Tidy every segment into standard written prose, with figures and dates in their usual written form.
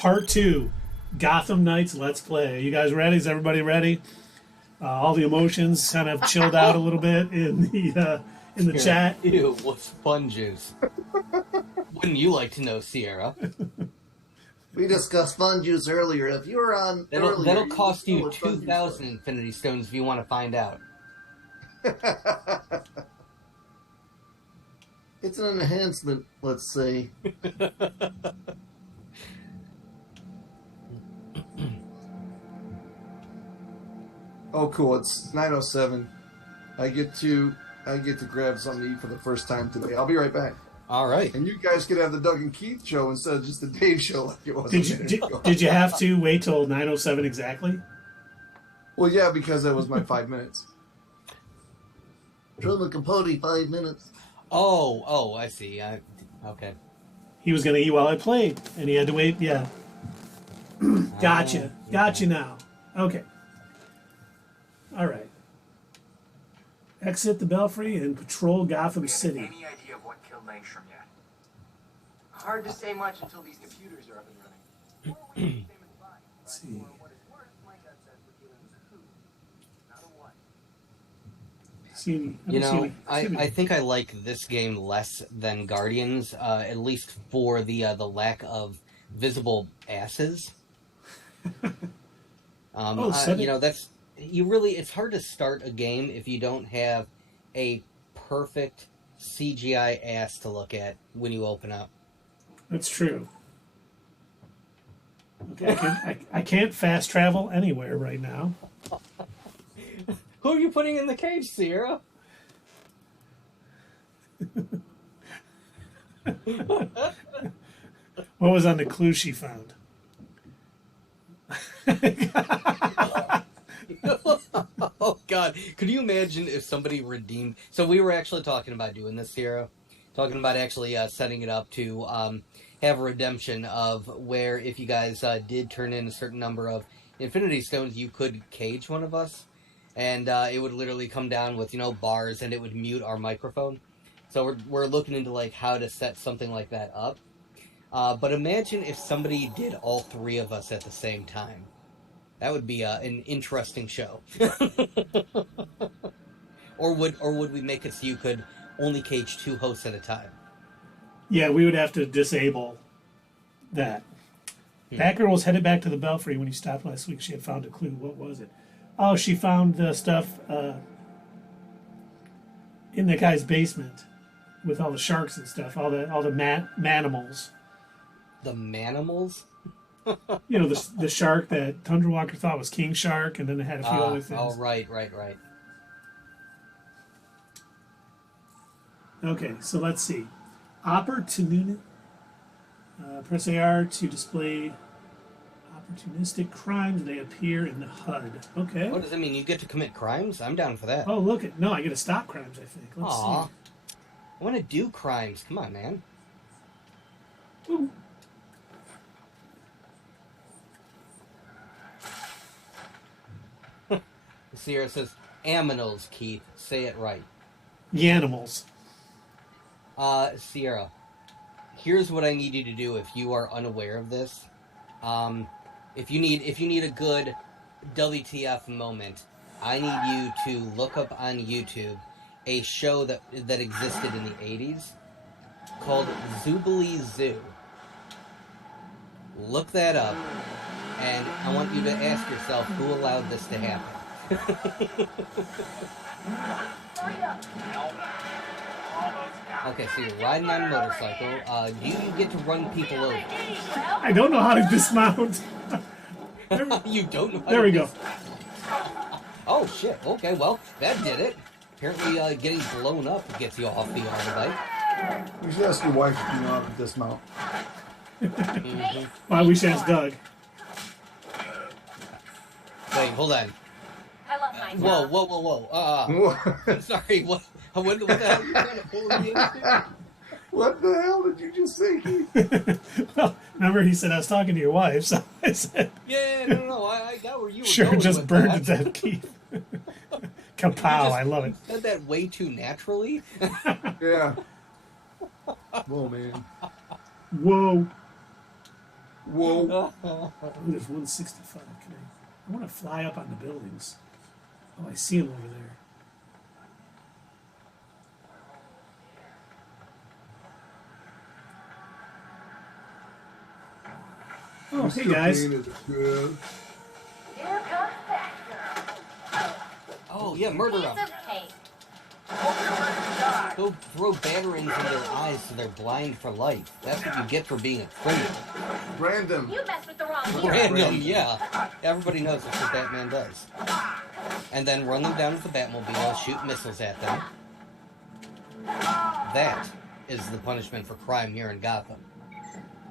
Part 2, Gotham Knights Let's Play. You guys ready? Is everybody ready? All the emotions kind of chilled out a little bit in the chat. Ew, what's sponges? Wouldn't you like to know, Sierra? We discussed fun juice earlier. If you were on That'll cost you 2,000 Infinity Stones if you want to find out. It's an enhancement, let's say. Oh, cool! It's 9:07. I get to grab something to eat for the first time today. I'll be right back. All right. And you guys could have the Doug and Keith show instead of just the Dave show like it was. Did you have to wait till 9:07 exactly? Well, yeah, because that was my 5 minutes. Truman Capote, 5 minutes. Oh, I see. Okay. He was going to eat while I played, and he had to wait. Yeah. Gotcha. Gotcha now. Okay. All right. Exit the Belfry and patrol Gotham City. Any idea of what killed Langstrom yet? Hard to say much until these computers are up and running. Let's see. I think I like this game less than Guardians, at least for the lack of visible asses. It's hard to start a game if you don't have a perfect CGI ass to look at when you open up. That's true. Okay, I can't fast travel anywhere right now. Who are you putting in the cage, Sierra? What was on the clue she found? Oh, God. Could you imagine if somebody redeemed... So we were actually talking about doing this, Sierra. Talking about actually setting it up to have a redemption of where if you guys did turn in a certain number of Infinity Stones, you could cage one of us. And it would literally come down with, bars, and it would mute our microphone. So we're looking into, how to set something like that up. But imagine if somebody did all three of us at the same time. That would be an interesting show. Or would we make it so you could only cage 2 hosts at a time? Yeah, we would have to disable that. Batgirl was headed back to the Belfry when he stopped last week. She had found a clue. What was it? Oh, she found the stuff in the guy's basement with all the sharks and stuff, all the manimals. The manimals? The shark that Tundra Walker thought was King Shark, and then it had a few other things. Oh, right. Okay, so let's see. Press AR to display opportunistic crimes. They appear in the HUD. Okay. What does that mean? You get to commit crimes? I'm down for that. Oh, look at no! I get to stop crimes. I think. Let's see. I want to do crimes. Come on, man. Ooh. Sierra says, "Aminals, Keith. Say it right." Yanimals. Sierra, here's what I need you to do if you are unaware of this. If you need a good WTF moment, I need you to look up on YouTube a show that existed in the 80s called Zoobly Zoo. Look that up, and I want you to ask yourself who allowed this to happen. Okay, so you're riding on a motorcycle. Do you get to run people over? I don't know how to dismount. You don't know how there we go. Oh, shit. Okay, well, that did it. Apparently, getting blown up gets you off the bike. You should ask your wife if you know how to dismount. Well, we should ask Doug. Wait, hold on. I love Whoa. I'm sorry, what the hell are you trying to pull me into? What the hell did you just say? Well, remember he said I was talking to your wife, so I said... Yeah, no, I got where you were sure, going just with burned that. to death, Keith. Kapow, I love it. You said that way too naturally. Yeah. Whoa, man. Whoa. Whoa. Oh, there's 165. I want to fly up on the buildings. Oh, I see him over there. Oh, hey guys. Here comes Batgirl. Oh, yeah, murder Piece them. of cake. Go throw batarangs in their eyes so they're blind for life. That's what you get for being a criminal. Random. You messed with the wrong hero. Random, yeah. Everybody knows that's what Batman does. And then run them down with the Batmobile, shoot missiles at them. That is the punishment for crime here in Gotham.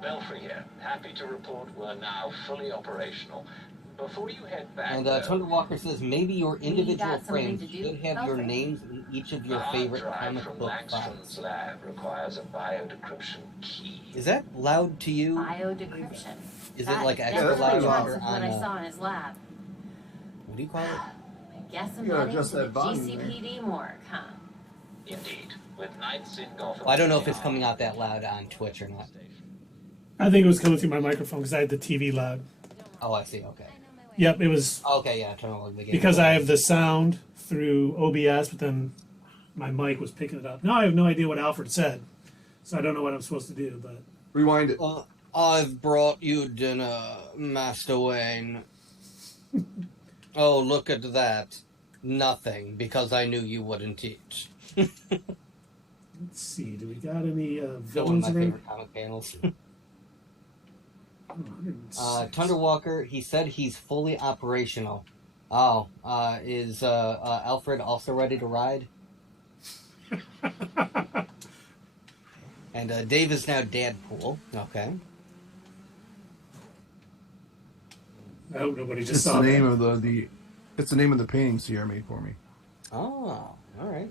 Belfry here. Happy to report we're now fully operational. Before you head back, And Thunder Walker says maybe your individual got something frames to do, should have your Belfry. names in each of the your hard favorite drive comic from book Langstrom's files. lab requires a biodecryption key. Is that loud to you? Biodecryption. Is it That like extra that's loud pretty loud. over What on I saw in his lab. what do you call it? I guess I'm You gotta heading adjust to the that volume there. GCPD morgue, huh? Indeed, with Knights in Gotham. Well, I don't know if it's coming out that loud on Twitch or not. I think it was coming through my microphone because I had the TV loud. Oh, I see. Okay. Yep, it was Okay, yeah. Turn on the game. because I have the sound through OBS, but then my mic was picking it up. Now I have no idea what Alfred said, so I don't know what I'm supposed to do. But Rewind it. I've brought you dinner, Master Wayne. Oh, look at that. Nothing, because I knew you wouldn't eat. let's see, do we got any Still one of villains my around? favorite comic panels. Oh, 106. Thunder Walker, he said he's fully operational. Oh, is Alfred also ready to ride? And Dave is now Dadpool. Okay. I hope nobody just It's saw the name that. of the it's the name of the painting Sierra made for me. Oh, all right.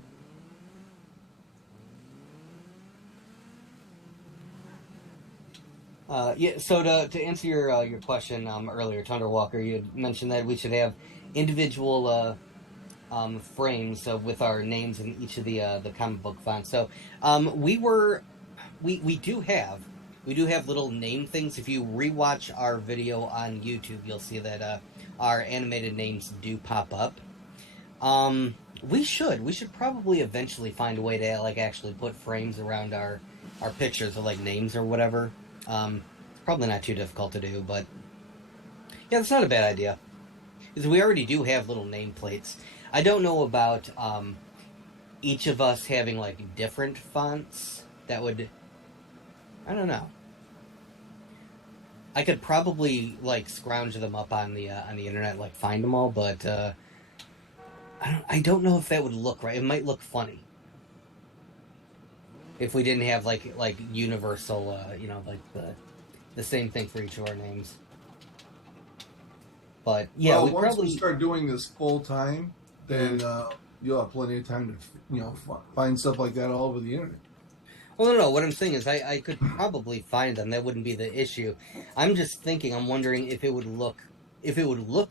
Yeah. So to answer your question earlier, Thunder Walker, you had mentioned that we should have individual frames with our names in each of the comic book fonts. So we do have little name things. If you rewatch our video on YouTube, you'll see that our animated names do pop up. We should probably eventually find a way to like actually put frames around our pictures of like names or whatever. Probably not too difficult to do, but yeah, that's not a bad idea. Because we already do have little nameplates. I don't know about each of us having like different fonts. That would, I don't know. I could probably like scrounge them up on the internet, like find them all, but I don't know if that would look right. It might look funny if we didn't have like universal, like the same thing for each of our names. But yeah, well, we once probably we start doing this full time, then you'll have plenty of time to find stuff like that all over the internet. Well, no. What I'm saying is, I could probably find them. That wouldn't be the issue. I'm just thinking. I'm wondering if it would look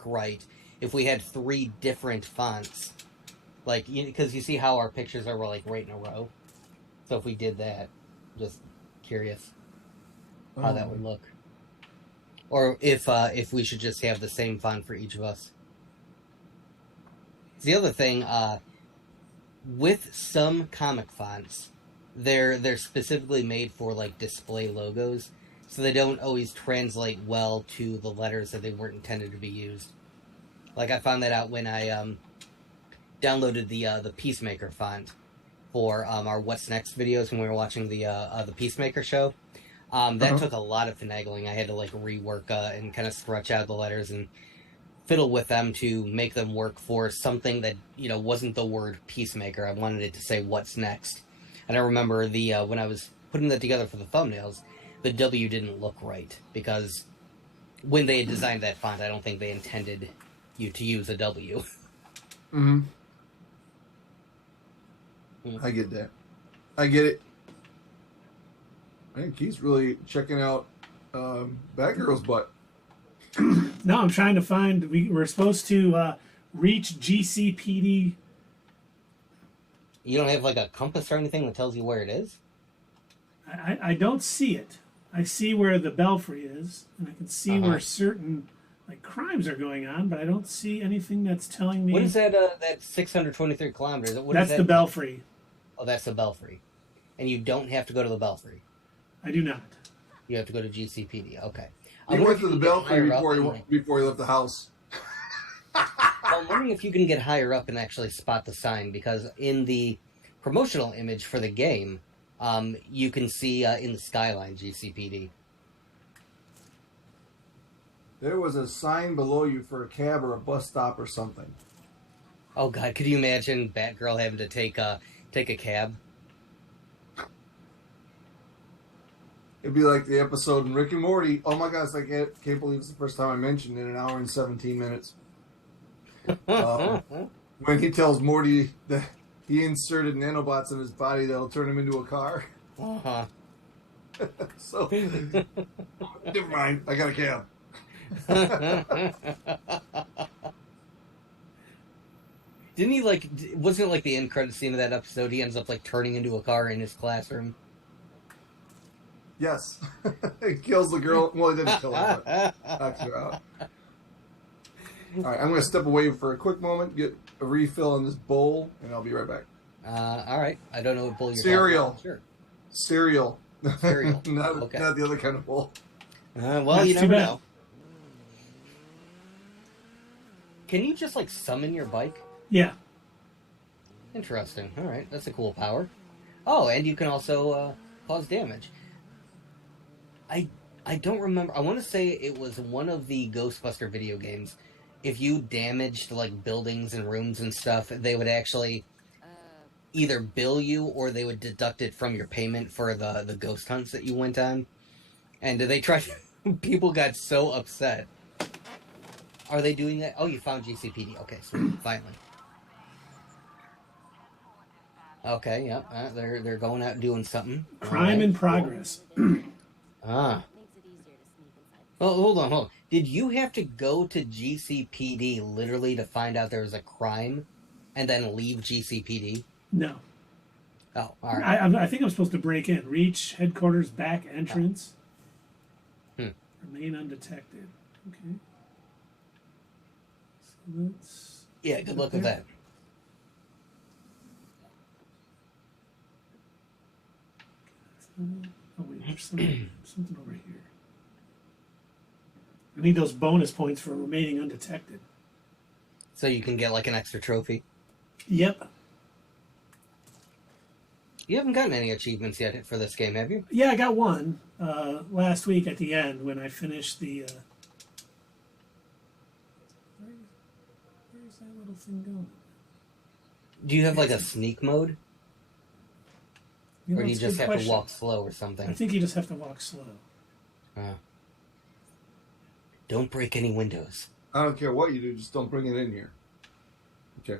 right if we had 3 different fonts, like because you see how our pictures are like right in a row. So if we did that, just curious how that would look, or if we should just have the same font for each of us. The other thing, with some comic fonts, they're specifically made for like display logos, so they don't always translate well to the letters that they weren't intended to be used. Like I found that out when I downloaded the Peacemaker font for our What's Next videos when we were watching the Peacemaker show. That took a lot of finagling. I had to like rework and kind of stretch out the letters and fiddle with them to make them work for something that wasn't the word Peacemaker. I wanted it to say What's Next. And I remember when I was putting that together for the thumbnails, the W didn't look right because when they had designed that font, I don't think they intended you to use a W. Mm-hmm. I get that. I get it. I think he's really checking out Batgirl's butt. No, I'm trying to find. We're supposed to reach GCPD. You don't have like a compass or anything that tells you where it is? I don't see it. I see where the belfry is, and I can see Uh-huh. where certain like crimes are going on, but I don't see anything that's telling me. What is that? That 623 kilometers. What is That's that? the belfry. Oh, that's the belfry, and you don't have to go to the belfry. I do not. You have to go to GCPD. Okay. He went to the belfry before he left the house. I'm wondering if you can get higher up and actually spot the sign, because in the promotional image for the game, you can see in the skyline GCPD. There was a sign below you for a cab or a bus stop or something. Oh God, could you imagine Batgirl having to take a cab? It'd be like the episode in Rick and Morty. Oh my gosh, I can't believe it's the first time I mentioned it in an hour and 17 minutes. When he tells Morty that he inserted nanobots in his body that'll turn him into a car. Uh-huh. So, never mind. I got a cab. Didn't he wasn't it like the end credit scene of that episode? He ends up like turning into a car in his classroom. Yes. He kills the girl. Well, he didn't kill her, but knocks her out. All right, I'm going to step away for a quick moment, get a refill in this bowl, and I'll be right back. All right. I don't know what bowl you're Cereal. talking about. Cereal. Cereal. not the other kind of bowl. Well, That's you too never bad. know. Can you just like summon your bike? Yeah. Interesting. All right, that's a cool power. Oh, and you can also cause damage. I don't remember. I want to say it was one of the Ghostbuster video games. If you damaged like buildings and rooms and stuff, they would actually either bill you or they would deduct it from your payment for the ghost hunts that you went on. And they tried. People got so upset. Are they doing that? Oh, you found GCPD. Okay, sweet. Finally. Okay, yeah, they're going out and doing something. Crime in progress. Ah. Oh, hold on. Did you have to go to GCPD literally to find out there was a crime, and then leave GCPD? No. Oh, all right. I think I'm supposed to break in. Reach headquarters back entrance. Remain undetected. Okay. So let's. Yeah, good luck with that. Oh wait, there's something over here. I need those bonus points for remaining undetected. So you can get like an extra trophy. Yep. You haven't gotten any achievements yet for this game, have you? Yeah, I got one last week at the end when I finished the. Where's that little thing going? Do you have like a sneak mode? You know, Or do you that's a just good have question. to walk slow or something? I think you just have to walk slow. Don't break any windows. I don't care what you do, just don't bring it in here. Okay.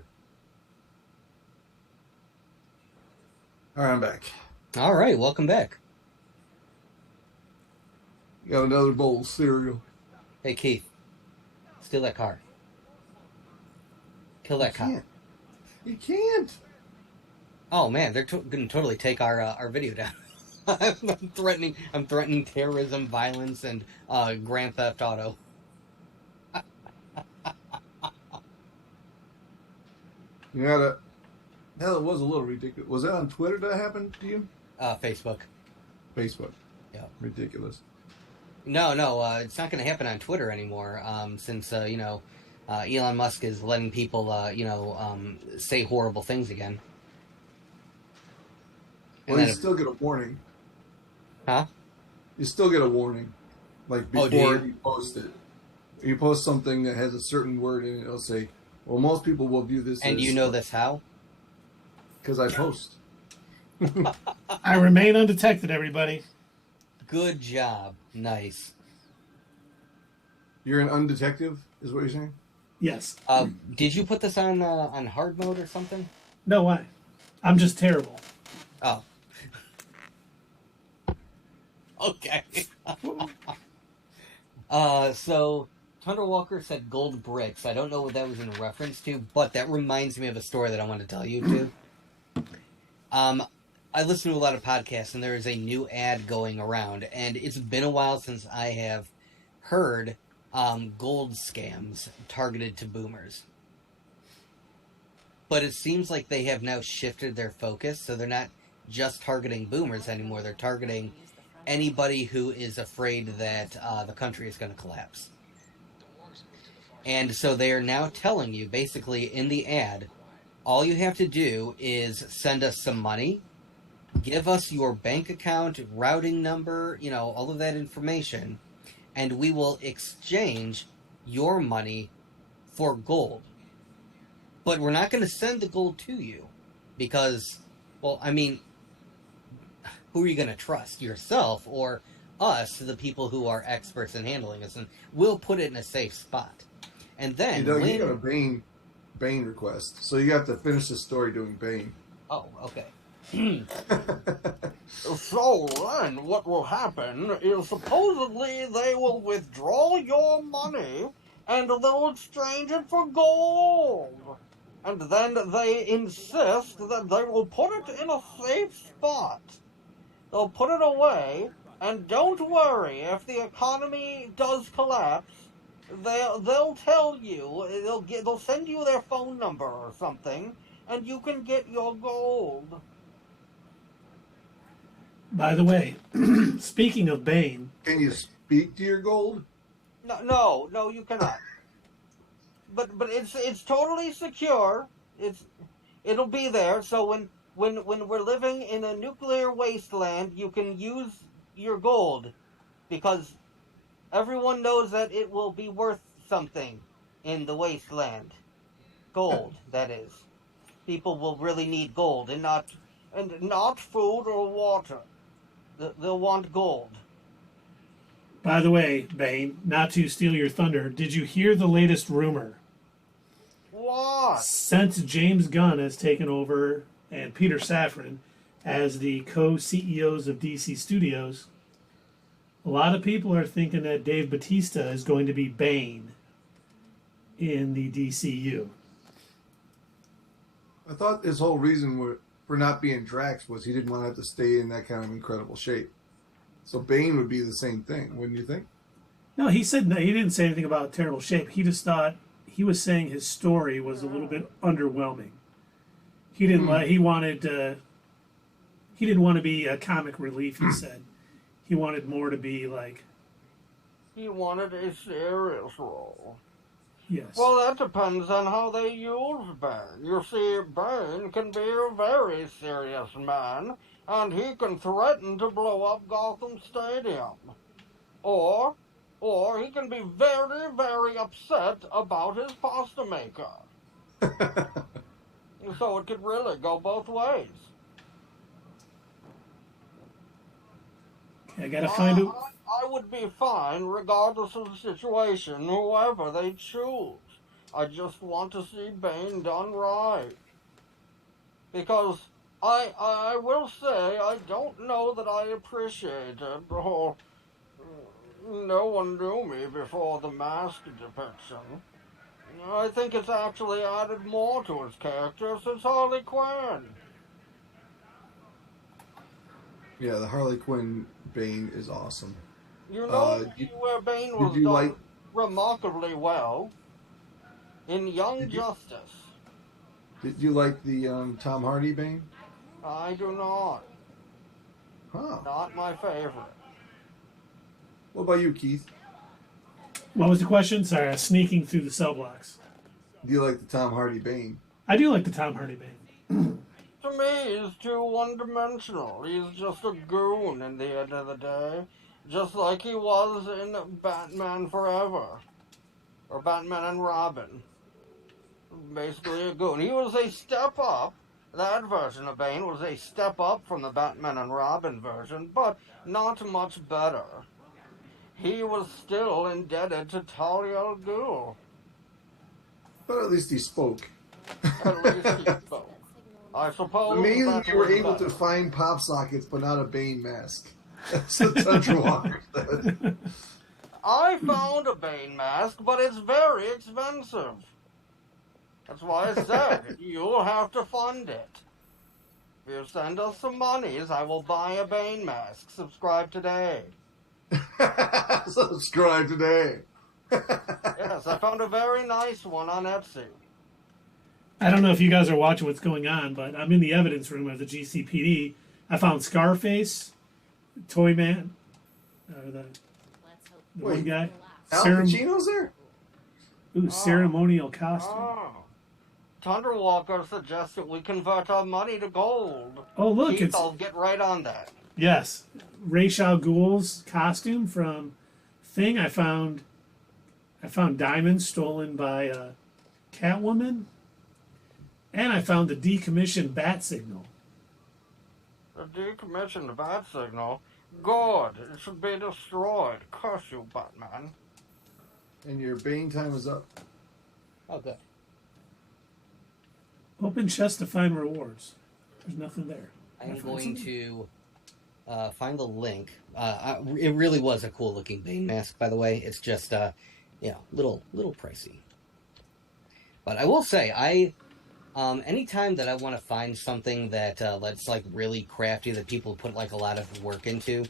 All right, I'm back. All right, welcome back. Got another bowl of cereal. Hey, Keith. Steal that car. Kill that cop. You can't. Oh man, they're going to totally take our video down. I'm threatening terrorism, violence, and Grand Theft Auto. Yeah, that was a little ridiculous. Was that on Twitter that happened to you? Facebook. Facebook. Yeah. Ridiculous. No, it's not going to happen on Twitter anymore. Since Elon Musk is letting people say horrible things again. Well, you still get a warning. Huh? You still get a warning, like before do you post it. You post something that has a certain word in it, it'll say, "Well, most people will view this." And as, you know this how? Because I post. I remain undetected, everybody. Good job. Nice. You're an undetective, is what you're saying? Yes. Did you put this on hard mode or something? No, why? I'm just terrible. Oh. Okay. So Thunder Walker said gold bricks. I don't know what that was in reference to, but that reminds me of a story that I want to tell you too. I listen to a lot of podcasts, and there is a new ad going around, and it's been a while since I have heard gold scams targeted to boomers. But it seems like they have now shifted their focus, so they're not just targeting boomers anymore. They're targeting anybody who is afraid that the country is going to collapse. And so they are now telling you, basically, in the ad, all you have to do is send us some money, give us your bank account, routing number, all of that information, and we will exchange your money for gold. But we're not going to send the gold to you because, well, I mean, who are you going to trust, yourself or us, the people who are experts in handling this? And we'll put it in a safe spot. And then you got a Bane request, so you have to finish the story doing Bane. Oh, okay. So then what will happen is supposedly they will withdraw your money and they'll exchange it for gold. And then they insist that they will put it in a safe spot. They'll put it away, and don't worry, if the economy does collapse, they'll tell you, they'll send you their phone number or something, and you can get your gold. By the way, speaking of Bane, Can you speak to your gold? No, you cannot. But it's totally secure. It'll be there. So when we're living in a nuclear wasteland, you can use your gold because everyone knows that it will be worth something in the wasteland. Gold, that is. People will really need gold and not food or water. They'll want gold. by the way, Bane, not to steal your thunder, did you hear the latest rumor? What? Since James Gunn has taken over and Peter Safran as the co-CEOs of DC Studios, a lot of people are thinking that Dave Bautista is going to be Bane in the DCU. I thought his whole reason for not being Drax was he didn't want to have to stay in that kind of incredible shape. So Bane would be the same thing, wouldn't you think? No, he said no, he didn't say anything about terrible shape. He just thought he was saying his story was a little bit underwhelming. He didn't he wanted he didn't want to be a comic relief, he said. He wanted more to be like, He wanted a serious role. yes. Well, that depends on how they use Bane. You see, Bane can be a very serious man, and he can threaten to blow up Gotham Stadium. Or he can be very, very upset about his pasta maker. So it could really go both ways. I gotta find it. I would be fine regardless of the situation, whoever they choose. I just want to see Bane done right. Because I will say I don't know that I appreciated the whole no one knew me before the mask depiction. I think it's actually added more to his character since Harley Quinn. Yeah, the Harley Quinn Bane is awesome. You know where Bane was done remarkably well? In Young Justice. Did you like the Tom Hardy Bane? I do not. Huh. Not my favorite. What about you, Keith? What was the question? Sorry, I was sneaking through the cell blocks. Do you like the Tom Hardy Bane? I do like the Tom Hardy Bane. To me, he's too one-dimensional. He's just a goon in the end of the day. Just like he was in Batman Forever. Or Batman and Robin. Basically a goon. He was a step up. That version of Bane was a step up from the Batman and Robin version, but not much better. He was still indebted to Talia al Ghul. But at least he spoke. At least he spoke. I suppose. Amazing you were able to find pop sockets, but not a Bane mask. That's what Central Walker said. I found a Bane mask, but it's very expensive. That's why I said you'll have to fund it. you send us some monies, I will buy a Bane mask. Subscribe today. Subscribe today. Yes, I found a very nice one on Etsy. I don't know if you guys are watching what's going on, but I'm in the evidence room of the GCPD. I found Scarface, Toyman, the Let's hope one Wait. guy. Al Cerem- Pacino's there? Ooh, ceremonial costume. Oh. Thunderwalker suggests that we convert our money to gold. Oh, look, Keith, it's I'll get right on that. yes, Ra's al Ghul's costume from Thing. I found diamonds stolen by Catwoman, and I found the decommissioned bat signal. The decommissioned bat signal. Good. It should be destroyed. Curse you, Batman. And your Bane time is up. Oh, good. Open chest to find rewards. There's nothing there. I'm Find going something? to find the link. It really was a cool looking Bane mask, by the way. It's just, little pricey. But I will say, anytime that I want to find something that's like really crafty that people put like a lot of work into,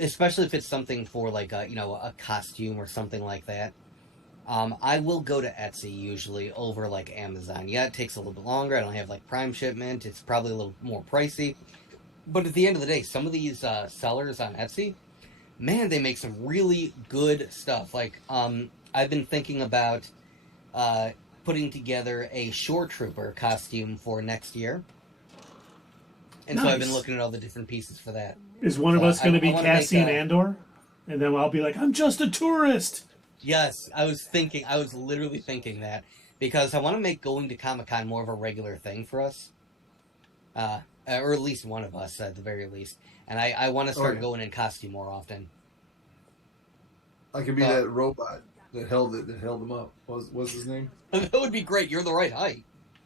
especially if it's something for like a costume or something like that. I will go to Etsy usually over like Amazon. Yeah, it takes a little bit longer. I don't have like Prime shipment. It's probably a little more pricey. But at the end of the day, some of these sellers on Etsy, man, they make some really good stuff. Like, I've been thinking about putting together a Shore Trooper costume for next year. And so I've been Nice. looking at all the different pieces for that. Is one of So us going to be I wanna make, Cassian Andor? And then I'll be like, I'm just a tourist. Yes, I was literally thinking that, because I want to make going to Comic-Con more of a regular thing for us. Or at least one of us, at the very least. And I want to start going in costume more often. I could be that robot that held him up. What's his name? That would be great. You're the right height.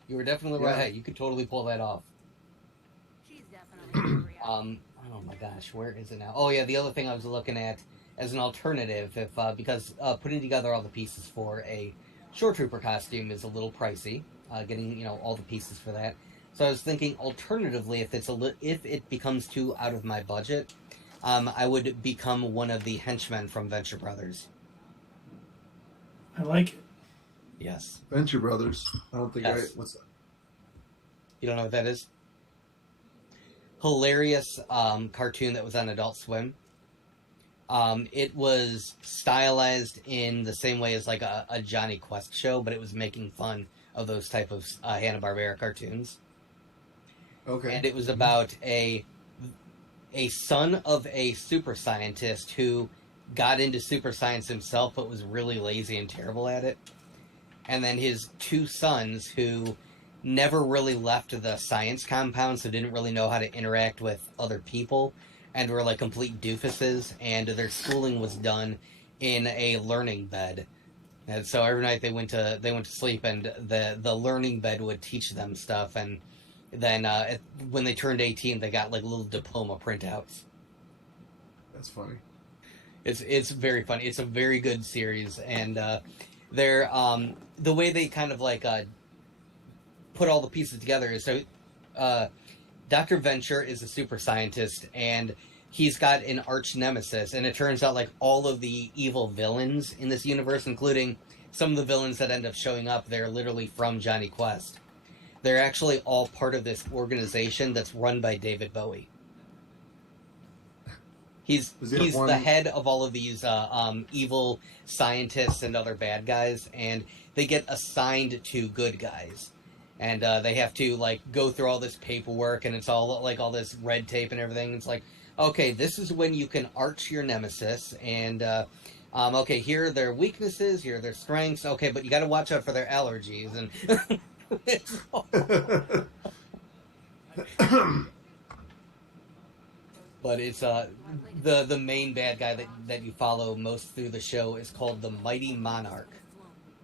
You were definitely the right Yeah. height. You could totally pull that off. she's definitely Oh my gosh, where is it now? Oh yeah, the other thing I was looking at as an alternative, because putting together all the pieces for a Shore Trooper costume is a little pricey, getting all the pieces for that. So I was thinking, alternatively, if it becomes too out of my budget, I would become one of the henchmen from Venture Brothers. I like it. Yes. Venture Brothers. I don't think Yes. what's that? You don't know what that is? Hilarious cartoon that was on Adult Swim. It was stylized in the same way as like a Johnny Quest show, but it was making fun of those type of Hanna-Barbera cartoons. Okay. And it was about a son of a super scientist who got into super science himself, but was really lazy and terrible at it. And then his two sons who never really left the science compound, so didn't really know how to interact with other people, and were like complete doofuses, and their schooling was done in a learning bed. And so every night they went to sleep, and the learning bed would teach them stuff, and then when they turned 18, they got like little diploma printouts. That's funny. It's very funny. It's a very good series, and they're the way they kind of like put all the pieces together is so Dr. Venture is a super scientist, and he's got an arch nemesis, and it turns out like all of the evil villains in this universe, including some of the villains that end up showing up, they're literally from Johnny Quest. They're actually all part of this organization that's run by David Bowie. He's the head of all of these evil scientists and other bad guys, and they get assigned to good guys. And they have to like go through all this paperwork, and it's all like all this red tape and everything. It's like, okay, this is when you can arch your nemesis, and okay, here are their weaknesses, here are their strengths. Okay, but you got to watch out for their allergies. And but it's the main bad guy that you follow most through the show is called the Mighty Monarch,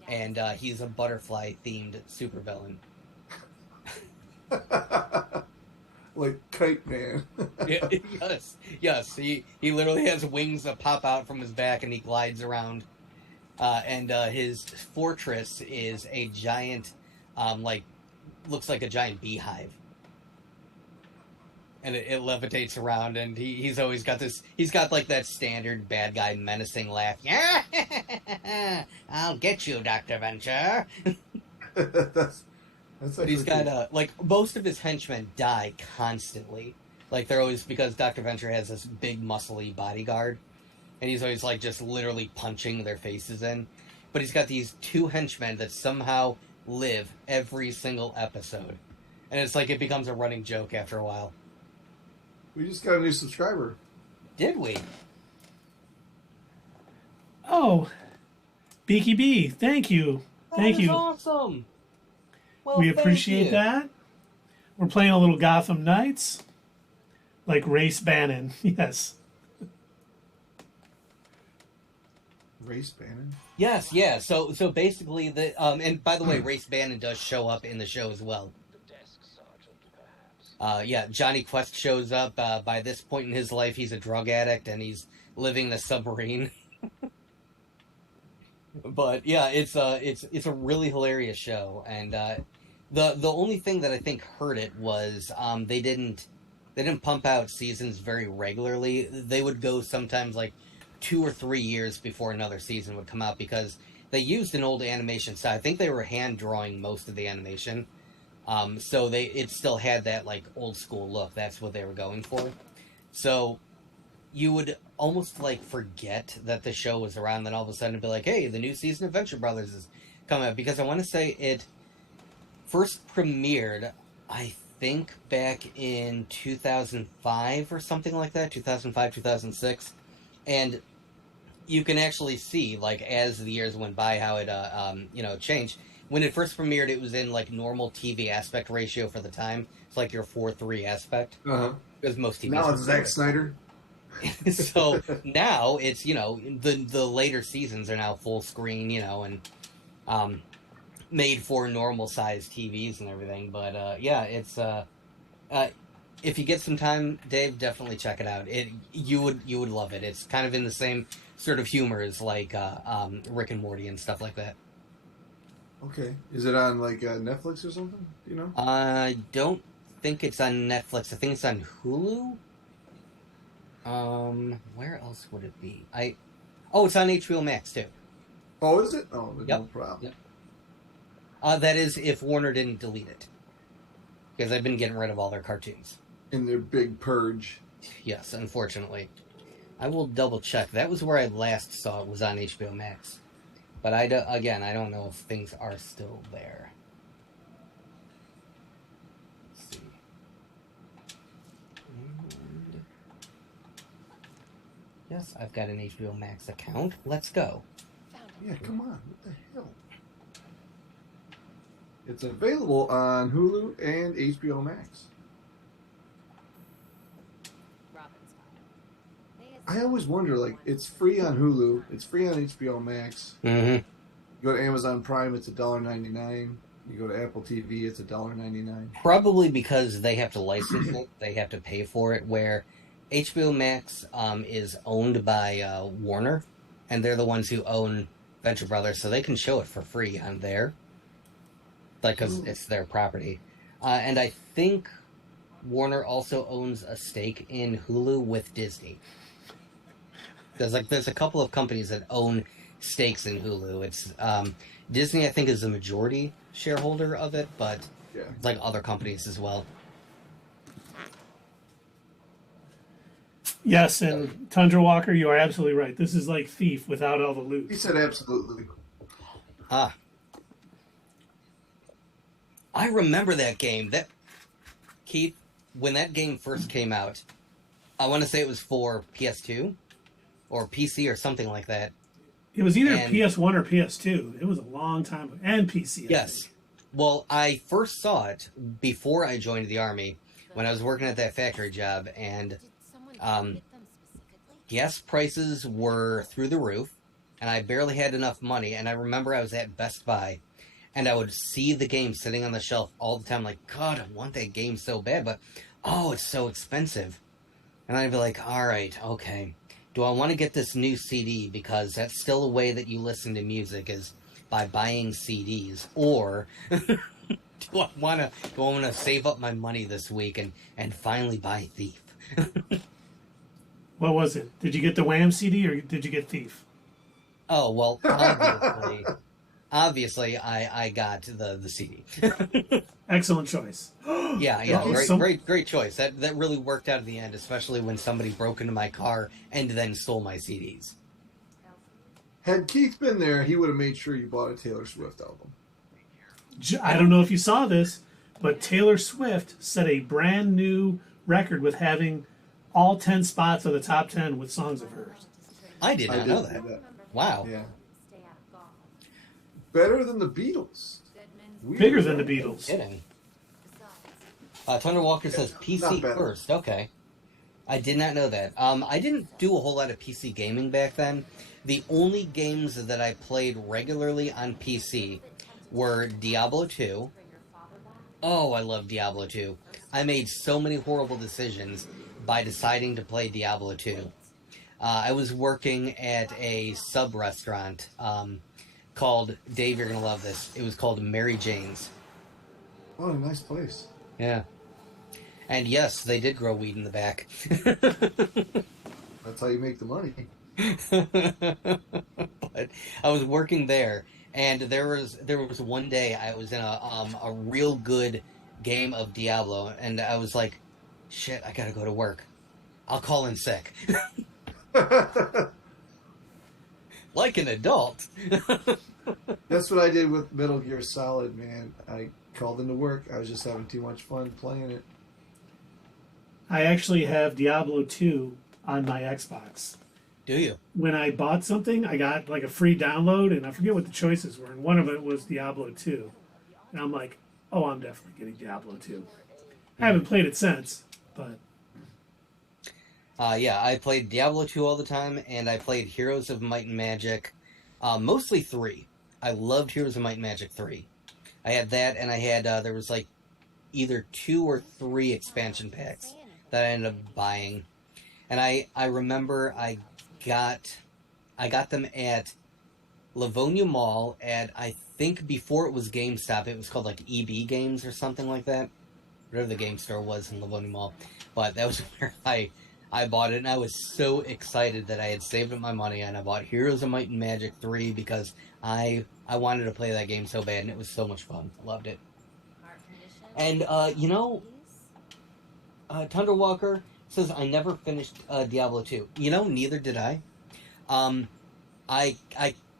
and he's a butterfly themed supervillain. Like Kite Man. Yes. He literally has wings that pop out from his back, and he glides around. And his fortress is a giant, looks like a giant beehive. and it levitates around, and he's always got this. He's got like that standard bad guy menacing laugh. Yeah, I'll get you, Dr. Venture. That's But he's actually got like most of his henchmen die constantly. Like they're always because Dr. Venture has this big muscly bodyguard, and he's always like just literally punching their faces in. But he's got these 2 henchmen that somehow live every single episode, and it's like it becomes a running joke after a while. We just got a new subscriber. Did we? Oh, Beaky B, thank you. Thank That is you. awesome. Well, We thank appreciate you. that. We're playing a little Gotham Knights. Like Race Bannon. Yes. Race Bannon. Yes, yeah. So basically, and by the way, Race Bannon does show up in the show as well. The desk sergeant, perhaps. Yeah, Johnny Quest shows up. By this point in his life, he's a drug addict and he's living in a submarine. But yeah, it's a really hilarious show, and the only thing that I think hurt it was they didn't pump out seasons very regularly. They would go sometimes like 2 or 3 years before another season would come out because they used an old animation style. I think they were hand drawing most of the animation, so it still had that like old school look. That's what they were going for. So you would almost like forget that the show was around, then all of a sudden be like, hey, the new season of Venture Brothers is coming out, because I want to say it first premiered, I think, back in 2005 or something like that, 2005, 2006, and you can actually see, like, as the years went by, how it, changed. When it first premiered, it was in, like, normal TV aspect ratio for the time. It's like your 4:3 aspect. Uh-huh. Because most TVs... Now it's Zack Snyder. So now it's, the later seasons are now full screen, and made for normal sized TVs and everything. But yeah, it's if you get some time, Dave, definitely check it out. You would love it. It's kind of in the same sort of humor as like Rick and Morty and stuff like that. Okay. Is it on like Netflix or something? Do you know? I don't think it's on Netflix. I think it's on Hulu. Where else would it be? It's on HBO Max too. Oh, is it? Oh, Yep. no problem. Yep. That is if Warner didn't delete it, because I've been getting rid of all their cartoons. In their big purge. Yes, unfortunately. I will double check. That was where I last saw it, was on HBO Max. But I don't know if things are still there. Let's see. And... yes, I've got an HBO Max account. Let's go. Yeah, come on. What the hell? It's available on Hulu and HBO Max. I always wonder, like, it's free on Hulu, it's free on HBO Max. Mm-hmm. You go to Amazon Prime, it's $1.99. You go to Apple TV, it's $1.99. Probably because they have to license it, they have to pay for it, where HBO Max is owned by Warner, and they're the ones who own Venture Brothers, so they can show it for free on there, like, because it's their property. And I think Warner also owns a stake in Hulu with Disney. There's a couple of companies that own stakes in Hulu. It's Disney, I think, is the majority shareholder of it, but Yeah. it's like other companies as well. Yes, and Tundra Walker, you are absolutely right. This is like Thief without all the loot. He said absolutely. I remember that game. Keith, when that game first came out, I want to say it was for PS2 or PC or something like that. It was either And- PS1 or PS2. It was a long time ago. And PC. I Yes. think. Well, I first saw it before I joined the Army when I was working at that factory job, and Did someone target them specifically? gas prices were through the roof, and I barely had enough money. And I remember I was at Best Buy, and I would see the game sitting on the shelf all the time, like, God, I want that game so bad, but, oh, it's so expensive. And I'd be like, all right, okay. Do I want to get this new CD? Because that's still a way that you listen to music, is by buying CDs. Or Do I want to save up my money this week and finally buy Thief? What was it? Did you get the Wham CD or did you get Thief? Oh well, obviously I got the CD. Excellent choice. Yeah, Oh, great choice. That really worked out at the end, especially when somebody broke into my car and then stole my CDs. Had Keith been there, he would have made sure you bought a Taylor Swift album. I don't know if you saw this, but Taylor Swift set a brand new record with having all 10 spots of the top 10 with songs of hers. I did not know see that. Wow. Yeah. Better than the Beatles. Weird. Bigger than the Beatles. Kidding. Thunder Walker says PC better. first. Okay. I did not know that. I didn't do a whole lot of PC gaming back then. The only games that I played regularly on PC were Diablo 2. Oh, I love Diablo 2. I made so many horrible decisions by deciding to play Diablo 2. I was working at a sub-restaurant called, Dave, you're going to love this. It was called Mary Jane's. Oh, nice place. Yeah. And yes, they did grow weed in the back. That's how you make the money. But I was working there, and there was one day I was in a real good game of Diablo, and I was like, shit, I gotta go to work. I'll call in sick. Like an adult. That's what I did with Metal Gear Solid, man. I called into work. I was just having too much fun playing it. I actually have Diablo 2 on my Xbox. Do you? When I bought something, I got like a free download, and I forget what the choices were, and one of it was Diablo 2. And I'm like, oh, I'm definitely getting Diablo 2. I haven't played it since, but... Yeah, I played Diablo 2 all the time, and I played Heroes of Might and Magic, mostly 3. I loved Heroes of Might and Magic 3. I had that, and I had, there was like either 2 or 3 expansion packs that I ended up buying. And I remember I got them at Livonia Mall at, I think before it was GameStop, it was called like EB Games or something like that. Whatever the game store was in Livonia Mall. But that was where I bought it, and I was so excited that I had saved up my money, and I bought Heroes of Might and Magic 3 because I wanted to play that game so bad, and it was so much fun. Loved it. And, Thunderwalker says, I never finished Diablo 2. Neither did I. I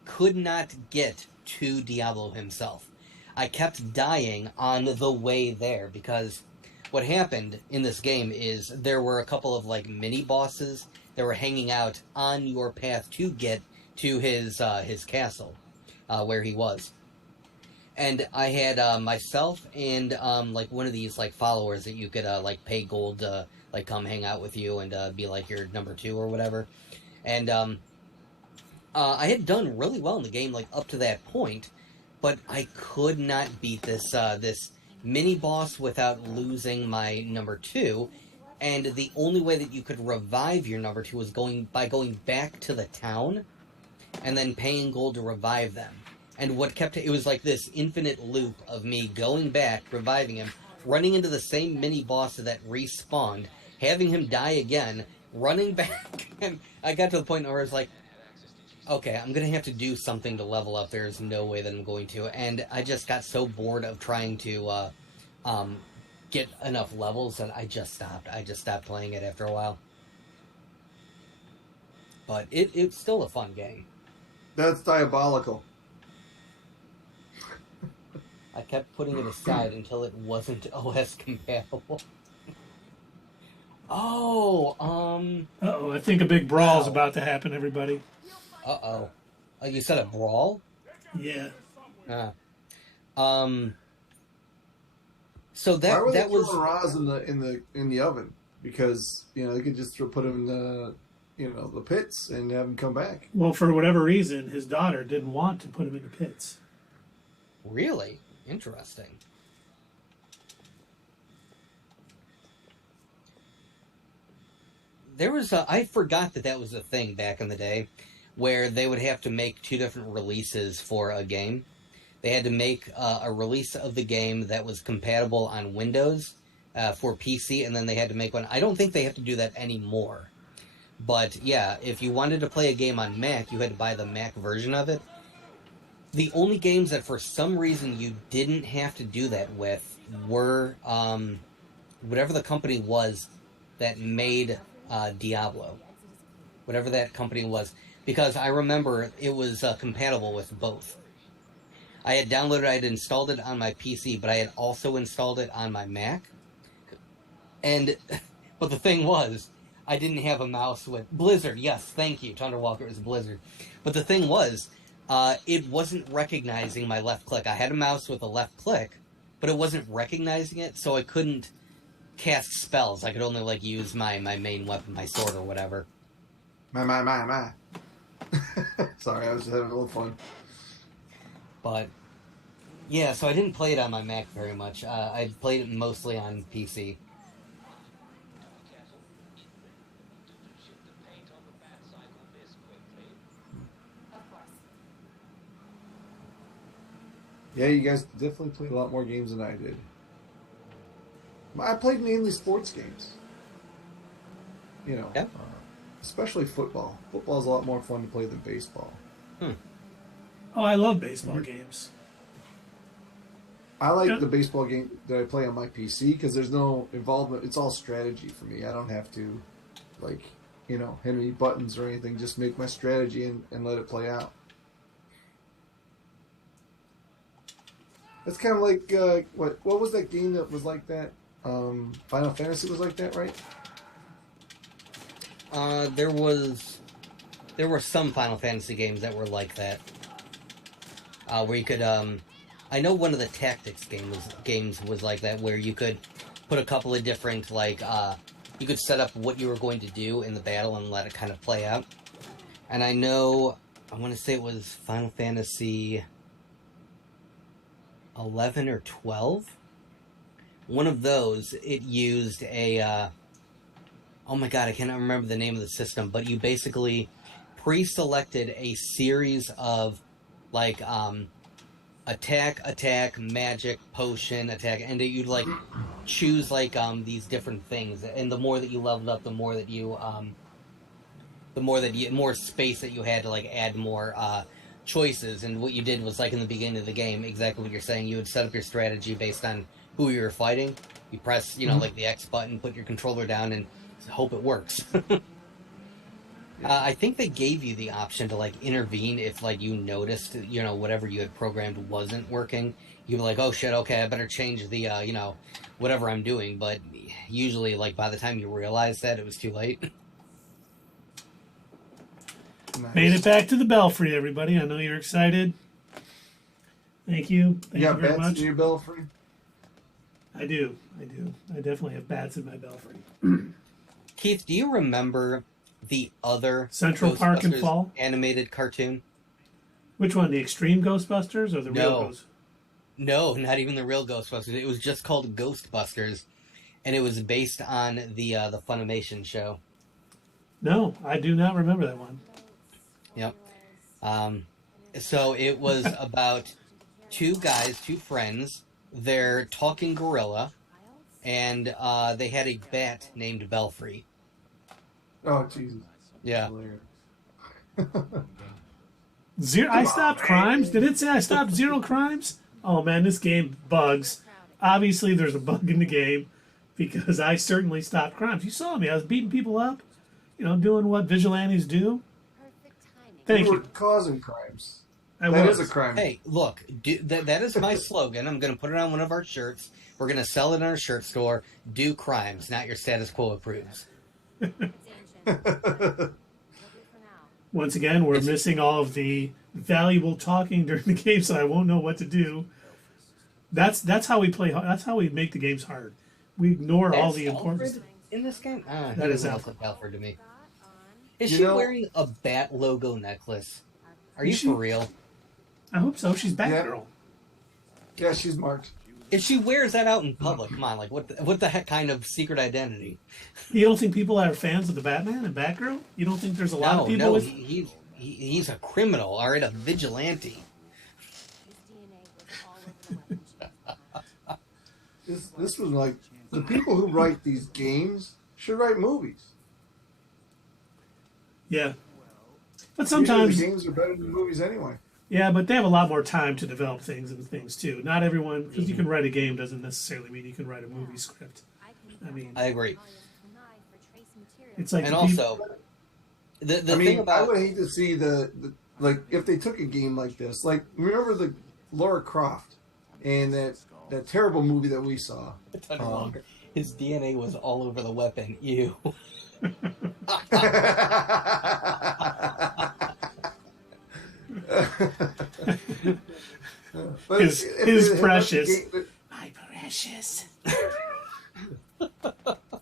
could not get to Diablo himself. I kept dying on the way there because what happened in this game is there were a couple of like mini bosses that were hanging out on your path to get to his castle, where he was. And I had myself and like one of these like followers that you could like pay gold to like come hang out with you and be like your number 2 or whatever. And I had done really well in the game like up to that point, but I could not beat this this mini boss without losing my number 2. And the only way that you could revive your number 2 was going back to the town and then paying gold to revive them. And what kept it was like this infinite loop of me going back, reviving him, running into the same mini boss that respawned, having him die again, running back, and I got to the point where I was like, okay, I'm gonna have to do something to level up. There's no way that I'm going to. And I just got so bored of trying to get enough levels that I just stopped. I just stopped playing it after a while. But it's still a fun game. That's diabolical. I kept putting it aside until it wasn't OS compatible. Uh-oh, I think a big brawl's about to happen, everybody. Uh-oh. You said a brawl? Yeah. So that Why were they that was throwing Roz in the oven? Because they could just put him in the pits and have him come back. Well, for whatever reason, his daughter didn't want to put him in the pits. really interesting. There was I forgot that was a thing back in the day where they would have to make 2 different releases for a game. they had to make a release of the game that was compatible on Windows for PC, and then they had to make one. I don't think they have to do that anymore. But yeah, if you wanted to play a game on Mac, you had to buy the Mac version of it. The only games that for some reason you didn't have to do that with were whatever the company was that made Diablo. Whatever that company was. Because I remember it was compatible with both. I had installed it on my PC, but I had also installed it on my Mac. But the thing was, I didn't have a mouse with Blizzard. Yes, thank you, Thunder Walker. It was Blizzard. But the thing was, it wasn't recognizing my left click. I had a mouse with a left click, but it wasn't recognizing it, so I couldn't cast spells. I could only like use my main weapon, my sword or whatever. My. Sorry, I was having a little fun. But yeah, so I didn't play it on my Mac very much. I played it mostly on PC. Yeah, you guys definitely played a lot more games than I did. I played mainly sports games. You know, yeah. Especially football. Football is a lot more fun to play than baseball. Oh, I love baseball games. I like the baseball game that I play on my PC because there's no involvement. It's all strategy for me. I don't have to, like, hit any buttons or anything. Just make my strategy and let it play out. It's kind of like, what was that game that was like that? Final Fantasy was like that, right? There were some Final Fantasy games that were like that. Where you could, I know one of the tactics games was like that, where you could put a couple of different, you could set up what you were going to do in the battle and let it kind of play out. And I want to say it was Final Fantasy 11 or 12. One of those, it used a, oh my god, I cannot remember the name of the system, but you basically pre-selected a series of, attack, magic, potion, attack, and you'd, choose, these different things. And the more that you leveled up, the more space that you had to, add more, choices. And what you did was, in the beginning of the game, exactly what you're saying, you would set up your strategy based on who you were fighting. You press, the X button, put your controller down, and hope it works. I think they gave you the option to intervene if you noticed whatever you had programmed wasn't working. You'd be like, oh shit, okay, I better change the whatever I'm doing. But usually by the time you realize that, it was too late. Nice. Made it back to the Belfry, everybody. I know you're excited. Thank you. Thank you very bats much. in your belfry? I do. I definitely have bats in my Belfry. Keith, do you remember the other Central Park and Ghostbusters Fall animated cartoon? Which one? The Extreme Ghostbusters or the real Ghost? No, not even the real Ghostbusters. It was just called Ghostbusters, and it was based on the Funimation show. No, I do not remember that one. Yep. So it was about two friends. They're talking gorilla, and they had a bat named Belfry. Oh, Jesus. Yeah. I stopped crimes? Did it say I stopped 0 crimes? Oh man, this game bugs. Obviously there's a bug in the game because I certainly stopped crimes. You saw me. I was beating people up, doing what vigilantes do. Thank You you. were causing crimes. That That is a crime. Hey, look, that is my slogan. I'm going to put it on one of our shirts. We're going to sell it in our shirt store. Do crimes, not your status quo approves. Once again, we're missing all of the valuable talking during the game, so I won't know what to do. That's how we play. That's how we make the games hard. We ignore all the important stuff. In this game? That is look like Alfred to me. Is You she know- wearing a bat logo necklace? Are you for real? I hope so. She's Batgirl. Yeah, she's marked. If she wears that out in public, come on, what the heck kind of secret identity? You don't think people are fans of the Batman and Batgirl? You don't think there's a lot of people with... he's a criminal, all right, a vigilante. This was like the people who write these games should write movies. Yeah. But Usually sometimes, the games are better than movies anyway. yeah, but they have a lot more time to develop things and things too. Not everyone, because you can write a game doesn't necessarily mean you can write a movie script. I mean, I agree. it's like And the peop- also, the I mean, thing about I would hate to see the like if they took a game like this. Like remember the Lara Croft and that terrible movie that we saw. his DNA was all over the weapon. Ew. But his precious. My precious.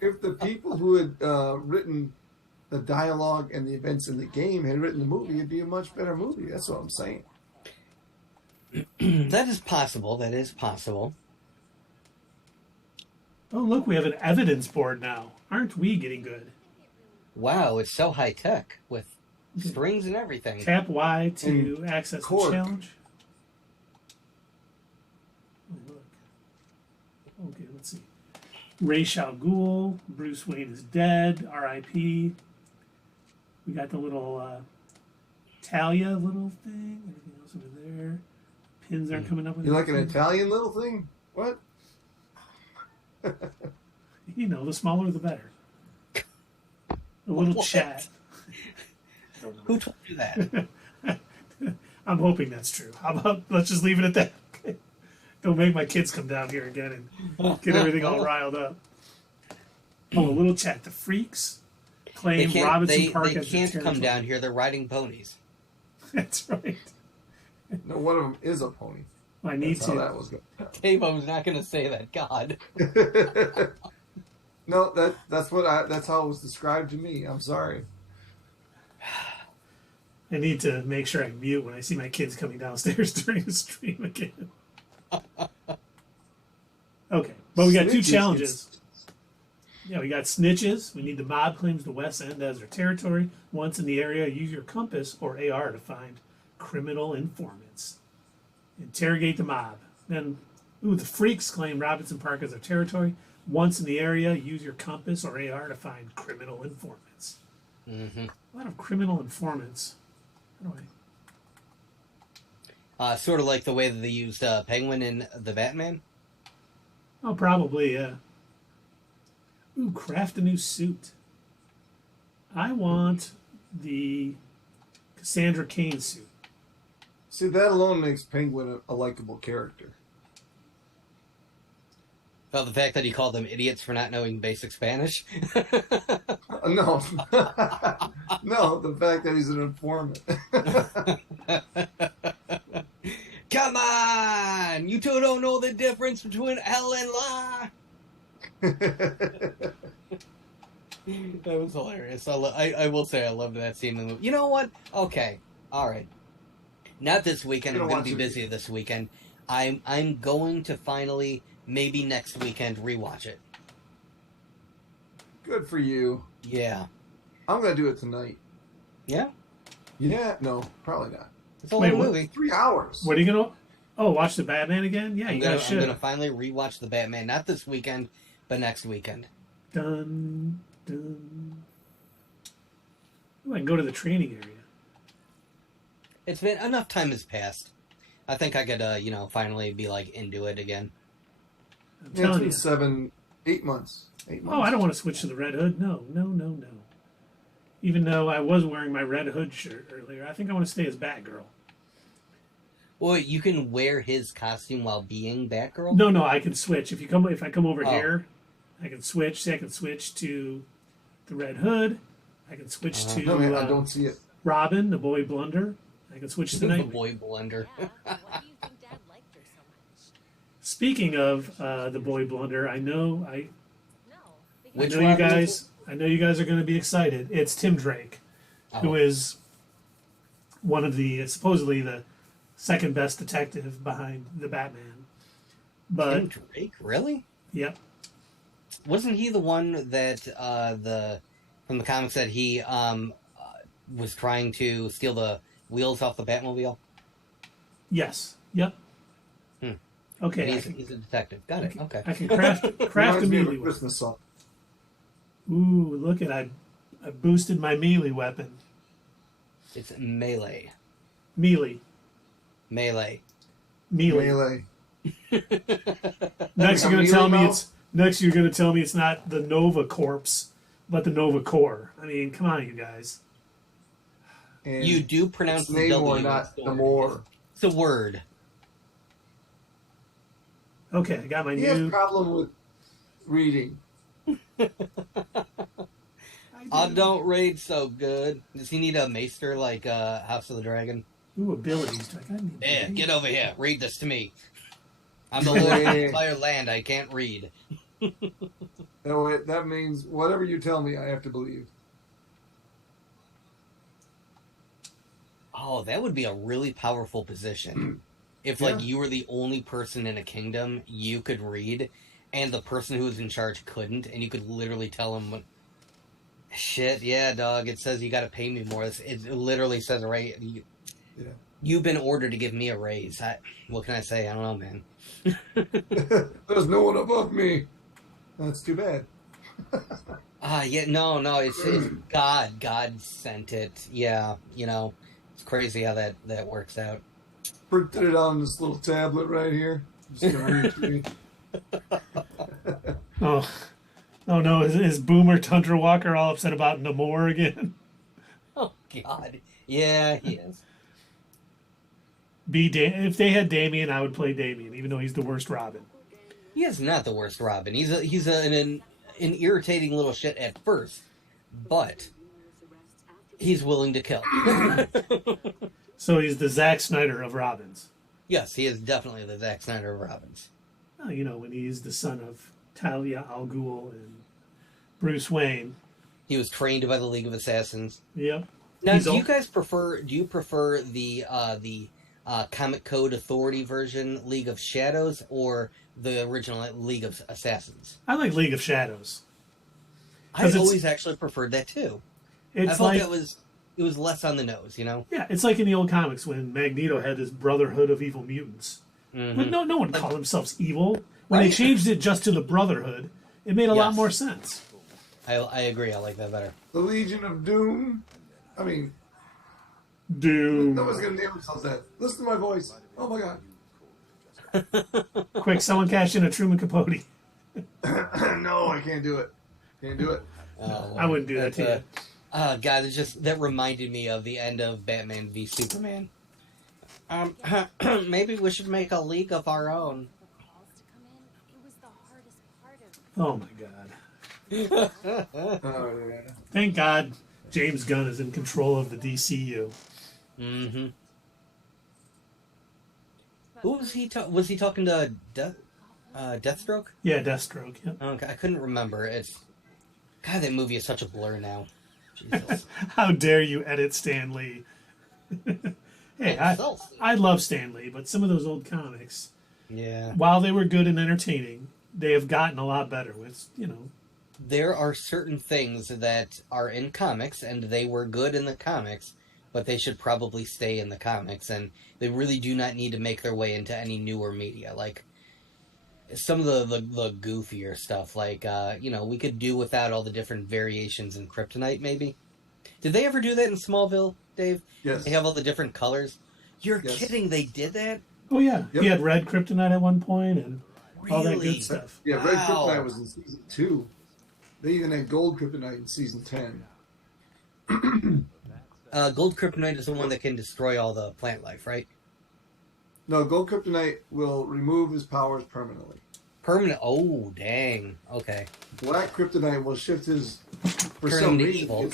If the people who had written the dialogue and the events in the game had written the movie, it'd be a much better movie. That's what I'm saying. That is possible. That is possible. Oh, look, we have an evidence board now. Aren't we getting good? Wow, it's so high tech with strings and everything. Tap Y to And access the cord. challenge. Oh, look. Okay, let's see. Ra's al Ghul, Bruce Wayne is dead, R.I.P. We got the little Talia little thing. Everything else over there. Pins aren't coming up with You like an anything. Italian little thing? What? You know, the smaller the better. A little What? chat. Who told you that? I'm hoping that's true. How about let's just leave it at that? Don't make my kids come down here again and get everything all riled up. Oh, a little chat. The freaks claim Robinson Park they as their can't come territory. down here. They're riding ponies. That's right. No, one of them is a pony. I need That's how to. that was going. Tavo's not going to say that. God. No, that's how it was described to me. I'm sorry. I need to make sure I mute when I see my kids coming downstairs during the stream again. Okay, but we got two Snitches, challenges. Yeah, we got snitches. We need the mob claims the West End as their territory. Once in the area, use your compass or AR to find criminal informants. Interrogate the mob. Then, the freaks claim Robinson Park as their territory. Once in the area, use your compass or AR to find criminal informants. Mm-hmm. A lot of criminal informants. How do I... Sort of like the way that they used Penguin in the Batman. Oh, probably, yeah. Ooh, craft a new suit. I want the Cassandra Cain suit. See, that alone makes Penguin a likable character. Oh, the fact that he called them idiots for not knowing basic Spanish. No, no, the fact that he's an informant. Come on! You two don't know the difference between L and La! That was hilarious. I will say I loved that scene in the movie. You know what? Okay. Alright. Not this weekend. I'm going to be busy this weekend. I'm going to finally, maybe next weekend, rewatch it. Good for you. Yeah. I'm gonna do it tonight. Yeah? Yeah, no, probably not. It's a Wait, long what? movie. 3 hours. What are you gonna? Oh, watch the Batman again? Yeah, I'm you gonna, guys I'm should. gonna finally rewatch the Batman. Not this weekend, but next weekend. Dun dun. Ooh, I can go to the training area. It's been enough time has passed. I think I could, finally be like into it again. I'm Yeah, it's telling been you. 8 months. 8 months. Oh, I don't want to switch to the Red Hood. No. Even though I was wearing my Red Hood shirt earlier, I think I want to stay as Batgirl. Well, you can wear his costume while being Batgirl? No, I can switch. If I come over Oh. here, I can switch. Say I can switch to the Red Hood. I can switch to No, man, I don't see it. Robin, the Boy Blunder. I can switch to The Nightwing. boy blender. Yeah, why do you think Dad liked her so much? Speaking of the Boy Blunder, I know No, Which because you Robin? guys. I know you guys are going to be excited. It's Tim Drake, who Oh. is one of the supposedly the second best detective behind the Batman. But Tim Drake? Really? yep, Wasn't he the one that from the comics that he was trying to steal the wheels off the Batmobile? yes, yep. Okay, And he's a detective. Got it. Okay. I can craft a Reminds me of melee a weapon. Christmas song. Ooh, look at I boosted my melee weapon. It's melee. Melee. Melee. Melee. Next, Like you're a gonna tell me melee it's not the Nova Corpse, but the Nova Core. I mean, come on, you guys. And You do pronounce it's the W. Namor, not in sword. Namor. It's a word. Okay, I got my He has a new. problem with reading. I don't read so good. Does he need a maester like House of the Dragon? Ooh, abilities. Do I got any Yeah, abilities? get over here. Read this to me. I'm the lord of the entire land. I can't read. That means whatever you tell me, I have to believe. Oh, that would be a really powerful position. If, like, Yeah. you were the only person in a kingdom you could read, and the person who was in charge couldn't, and you could literally tell him, shit, yeah, dog, it says you gotta pay me more. It literally says, right, Yeah. you've been ordered to give me a raise. What can I say? I don't know, man. There's no one above me. That's too bad. Yeah, no, it's God. God sent it. Yeah, it's crazy how that works out. Printed it on this little tablet right here. Just gonna read it to you. Oh no! Is Boomer Tundra Walker all upset about Namor again? Oh, God. Yeah, he is. If they had Damien, I would play Damien, even though he's the worst Robin. He is not the worst Robin. He's an irritating little shit at first, but he's willing to kill. So he's the Zack Snyder of Robins. Yes, he is definitely the Zack Snyder of Robins. Oh, when he's the son of Talia al Ghul and Bruce Wayne. He was trained by the League of Assassins. Yep. Now, do you prefer the Comic Code Authority version, League of Shadows, or the original League of Assassins? I like League of Shadows. I always actually preferred that too. I It's felt like it was less on the nose, Yeah, it's like in the old comics when Magneto had this Brotherhood of Evil Mutants. Mm-hmm. But no one called themselves evil. When they Right. changed it just to the Brotherhood, it made a lot more sense. I agree. I like that better. The Legion of Doom. I mean, Doom. nobody's gonna name themselves that. Listen to my voice. Oh my god. Quick, someone cash in a Truman Capote. No, I can't do it. Can't do it. I wouldn't do that to you. God, that reminded me of the end of Batman v Superman. Maybe we should make a league of our own. Calls to come in. It was the hardest part of Oh my god. Oh yeah. Thank God James Gunn is in control of the DCU. Mm-hmm. Who was he? Was he talking to Deathstroke? Yeah, Deathstroke. Yep. Okay, I couldn't remember. God, that movie is such a blur now. Jesus. How dare you edit Stan Lee? Hey, I love Stan Lee, but some of those old comics, Yeah. while they were good and entertaining, they have gotten a lot better with, There are certain things that are in comics, and they were good in the comics, but they should probably stay in the comics, and they really do not need to make their way into any newer media. Like, some of the goofier stuff, like, we could do without all the different variations in Kryptonite, maybe. Did they ever do that in Smallville, Dave? Yes. They have all the different colors? You're Yes. kidding, they did that? Oh yeah, Yep. he had red kryptonite at one point and all that Really? good stuff. Yeah, Red Wow. Kryptonite was in season 2. They even had Gold Kryptonite in season 10. Gold Kryptonite is the one that can destroy all the plant life, right? No, Gold Kryptonite will remove his powers permanently. Permanent. Oh, dang. Okay. Black Kryptonite will shift his. For Turn some him to reason, evil.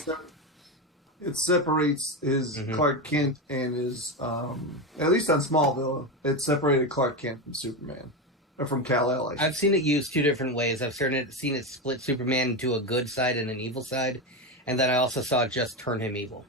it separates his Mhm. Clark Kent and his. At least on Smallville, it separated Clark Kent from Superman, or from Kal-El. I should I've seen it used two different ways. I've seen it split Superman into a good side and an evil side, and then I also saw it just turn him evil.